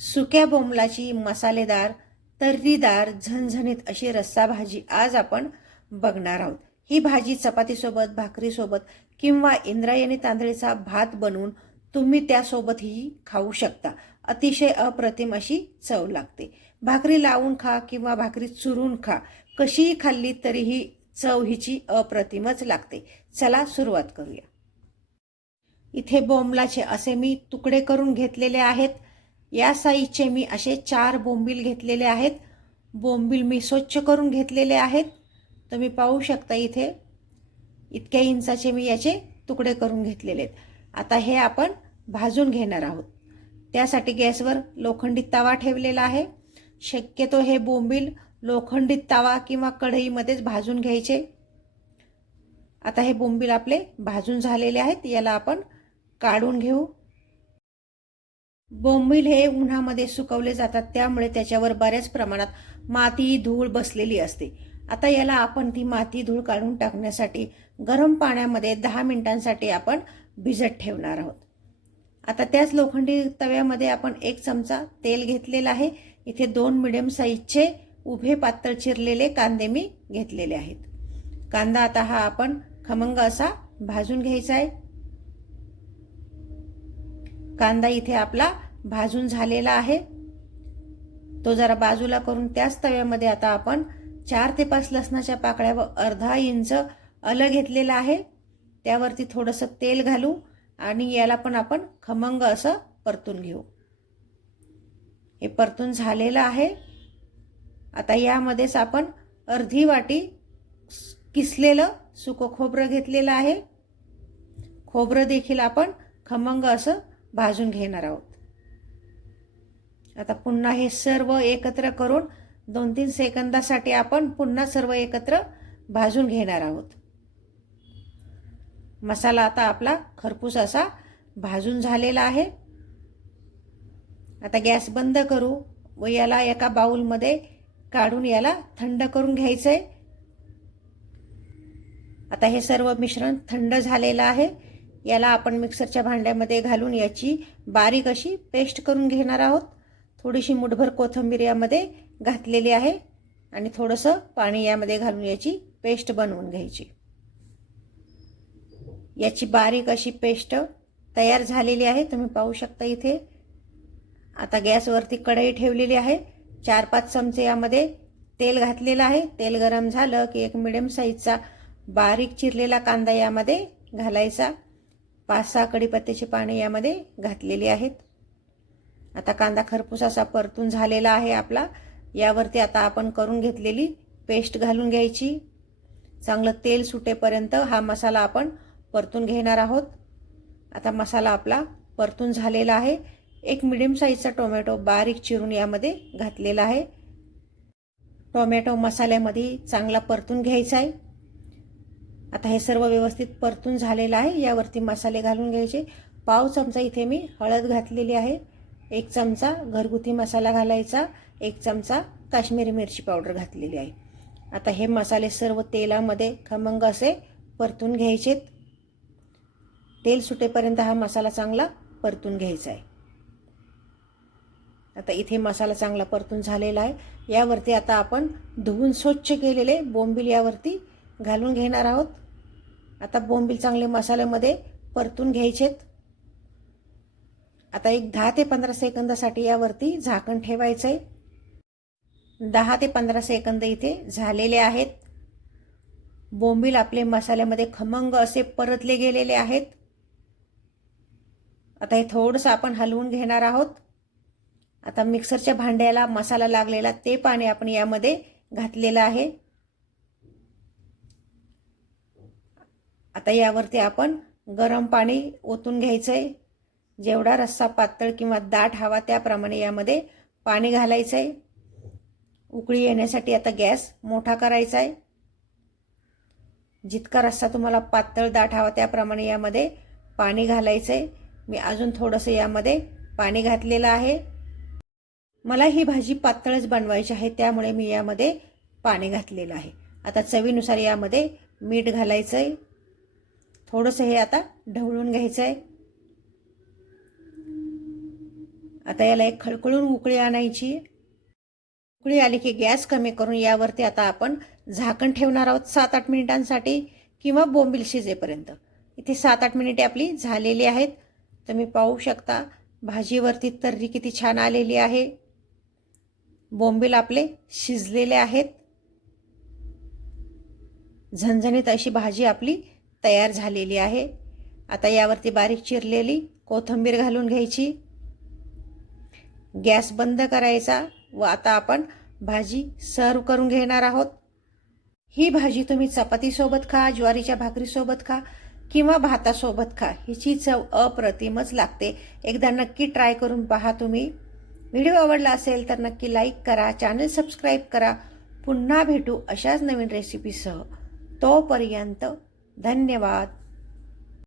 सुक्या बोंबलाची मसालेदार तर्रीदार झणझणीत अशी रस्सा भाजी आज आपण बघणार आहोत. ही भाजी चपातीसोबत भाकरीसोबत किंवा इंद्रायणी तांदळीचा भात बनवून तुम्ही त्यासोबतही खाऊ शकता. अतिशय अप्रतिम अशी चव लागते. भाकरी लावून खा किंवा भाकरी चुरून खा. कशीही खाल्ली तरीही चव हिची अप्रतिमच लागते. चला सुरुवात करूया. इथे बोंबलाचे असे मी तुकडे करून घेतलेले आहेत. या साईजचे मी असे चार बोंबील घेतलेले आहेत. बोंबील मी स्वच्छ करून घेतलेले आहेत. तुम्ही पाहू शकता इथे इतक्या इंचाचे मी याचे तुकडे करून घेतलेले आहेत. आता हे आपण भाजून घेणार आहोत. त्यासाठी गॅसवर लोखंडी तवा ठेवलेला आहे. शक्यतो हे बोंबील लोखंडी तवा किंवा कढईमध्येच भाजून घ्यायचे. आता हे बोंबील आपले भाजून झालेले आहेत. याला आपण काढून घेऊ. बोंबील हे उन्हामध्ये सुकवले जातात त्यामुळे त्याच्यावर बऱ्याच प्रमाणात माती धूळ बसलेली असते. आता याला आपण ती माती धूळ काढून टाकण्यासाठी गरम पाण्यामध्ये दहा मिनिटांसाठी आपण भिजत ठेवणार आहोत. आता त्याच लोखंडी तव्यामध्ये आपण एक चमचा तेल घेतलेला आहे. इथे दोन मिडियम साईजचे उभे पातळ चिरलेले कांदे मी घेतलेले आहेत. कांदा आता हा आपण खमंग असा भाजून घ्यायचा आहे. कांदा इथे आपला भाजून झालेला आहे. तो जरा बाजूला करून त्याच तव्यामध्ये आता आपण चार ते पाच लसणाच्या पाकळ्या व अर्धा इंच अलं घेतलेलं आहे. त्यावरती थोडंसं तेल घालू आणि याला पण आपण खमंग असं परतून घेऊ. हे परतून झालेलं आहे. आता यामध्येच आपण अर्धी वाटी किसलेलं सुकं खोबरं घेतलेलं आहे. खोबरं देखील आपण खमंग असं भाजून घेणार आहोत. आता पुन्हा हे सर्व एकत्र करून दोन तीन सेकंदासाठी आपण पुन्हा सर्व एकत्र भाजून घेणार आहोत. मसाला आता आपला खरपूस असा भाजून झालेला आहे. आता गॅस बंद करू व याला एका बाऊलमध्ये काढून याला थंड करून घ्यायचं आहे आता हे सर्व मिश्रण थंड झालेलं आहे. याला आपण मिक्सरच्या भांड्यामध्ये घालून याची बारीक अशी पेस्ट करून घेणार आहोत. थोडीशी मुठभर कोथिंबीर यामध्ये घातलेली आहे आणि थोडंसं पाणी यामध्ये घालून याची पेस्ट बनवून घ्यायची. याची बारीक अशी पेस्ट तयार झालेली आहे. तुम्ही पाहू शकता इथे. आता गॅसवरती कढई ठेवलेली आहे. चार पाच चमचे यामध्ये तेल घातलेलं आहे. तेल गरम झालं की एक मिडियम साईजचा बारीक चिरलेला कांदा यामध्ये घालायचा. पाच सहा कडीपत्त्याची पाने यामध्ये घातलेली आहेत. आता कांदा खरपूस असा परतून झालेला आहे आपला. यावरती आता आपण करून घेतलेली पेस्ट घालून घ्यायची. चांगलं तेल सुटेपर्यंत हा मसाला आपण परतून घेणार आहोत. आता मसाला आपला परतून झालेला आहे. एक मिडियम साईजचा टोमॅटो बारीक चिरून यामध्ये घातलेला आहे. टोमॅटो मसाल्यामध्ये चांगला परतून घ्यायचा आहे. आता हे सर्व व्यवस्थित परतून झालेलं आहे. यावरती मसाले घालून घ्यायचे. पाव चमचा इथे मी हळद घातलेली आहे. एक चमचा घरगुती मसाला घालायचा. एक चमचा काश्मीरी मिरची पावडर घातलेली आहे. आता हे मसाले सर्व तेलामध्ये खमंग असे परतून घ्यायचेत. तेल सुटेपर्यंत हा मसाला चांगला परतून घ्यायचा आहे. आता इथे मसाला चांगला परतून झालेला आहे. यावरती आता आपण धुवून स्वच्छ केलेले बोंबील यावरती घालून घेणार आहोत. आता बोंबील चांगले मसाल्यामध्ये परतून घ्यायचेत. आता एक दहा ते पंधरा सेकंदासाठी यावरती झाकण ठेवायचं आहे दहा ते पंधरा सेकंद इथे झालेले आहेत. बोंबील आपले मसाल्यामध्ये खमंग असे परतले गेलेले आहेत. आता हे थोडंसं आपण हलवून घेणार आहोत. आता मिक्सरच्या भांड्याला मसाला लागलेला ते पाणी आपण यामध्ये घातलेलं आहे. आता यावरती आपण गरम पाणी ओतून घ्यायचं आहे जेवढा रस्सा पातळ किंवा दाट हवा त्याप्रमाणे यामध्ये पाणी घालायचं आहे उकळी येण्यासाठी आता गॅस मोठा करायचा आहे जितका रस्सा तुम्हाला पातळ दाट हवा त्याप्रमाणे यामध्ये पाणी घालायचं आहे मी अजून थोडंसं यामध्ये पाणी घातलेलं आहे. मला ही भाजी पातळच बनवायची आहे त्यामुळे मी यामध्ये पाणी घातलेलं आहे. आता चवीनुसार यामध्ये मीठ घालायचं आहे थोडंसं हे आता ढवळून घ्यायचं आहे. आता याला एक खळखळून उकळी आणायची उकळी आली की गॅस कमी करून यावरती आता आपण झाकण ठेवणार आहोत सात आठ मिनिटांसाठी किंवा बोंबील शिजेपर्यंत. इथे सात आठ मिनिटे आपली झालेली आहेत. तुम्ही पाहू शकता भाजीवरती तर्री किती छान आलेली आहे. बोंबील आपले शिजलेले आहेत. झणझणीत अशी भाजी आपली तयार झालेली आहे. आता यावरती बारीक चिरलेली कोथिंबीर घालून घ्यायची. गॅस बंद करायचा व आता आपण भाजी सर्व करून घेणार आहोत. ही भाजी तुम्ही चपातीसोबत खा ज्वारीच्या भाकरीसोबत खा किंवा भातासोबत खा. हिची चव अप्रतिमच लागते. एकदा नक्की ट्राय करून पहा तुम्ही. व्हिडिओ आवडला असेल तर नक्की लाईक करा चॅनल सबस्क्राईब करा. पुन्हा भेटू अशाच नवीन रेसिपीसह. तोपर्यंत धन्यवाद.